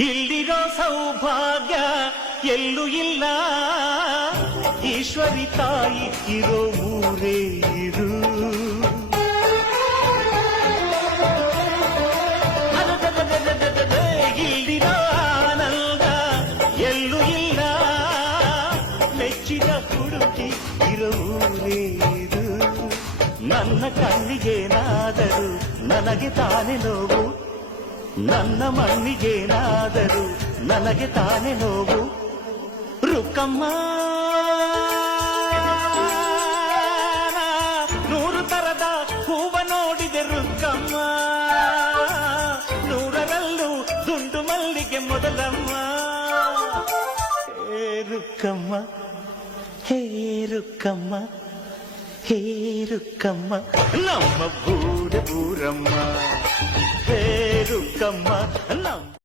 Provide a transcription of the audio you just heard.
ಇಲ್ಲಿರೋ ಸೌಭಾಗ್ಯ ಎಲ್ಲೂ ಇಲ್ಲ, ಈಶ್ವರಿ ತಾಯಿ ಇರೋ ಊರೇ ಇರು. ಇಲ್ಲಿರೋ ಆನಂದ ಎಲ್ಲೂ ಇಲ್ಲ, ಮೆಚ್ಚಿದ ಹುಡುಗಿ ಇರೋ ಊರೇ ಇರು. ನನ್ನ ಕಣ್ಣಿಗೇನಾದರೂ ನನಗೆ ತಾನೇ ನೋವು, ನನ್ನ ಮಣ್ಣಿಗೇನಾದರೂ ನನಗೆ ತಾನೇ ನೋವು. ರುಕ್ಕಮ್ಮ ನೂರು ತರದ ಹೂವ ನೋಡಿದೆ ರುಕ್ಕಮ್ಮ, ನೂರರಲ್ಲೂ ದುಂಡು ಮಲ್ಲಿಗೆ ಮೊದಲಮ್ಮ. ಹೇ ರುಕ್ಕಮ್ಮ, ಹೇ ರುಕ್ಕಮ್ಮ, ಹೇ ರುಕ್ಕಮ್ಮ, ನಮ್ಮ ಬೂರಮ್ಮ. ಹೇ ರುಕ್ಕಮ್ಮ ನಮ್ಮ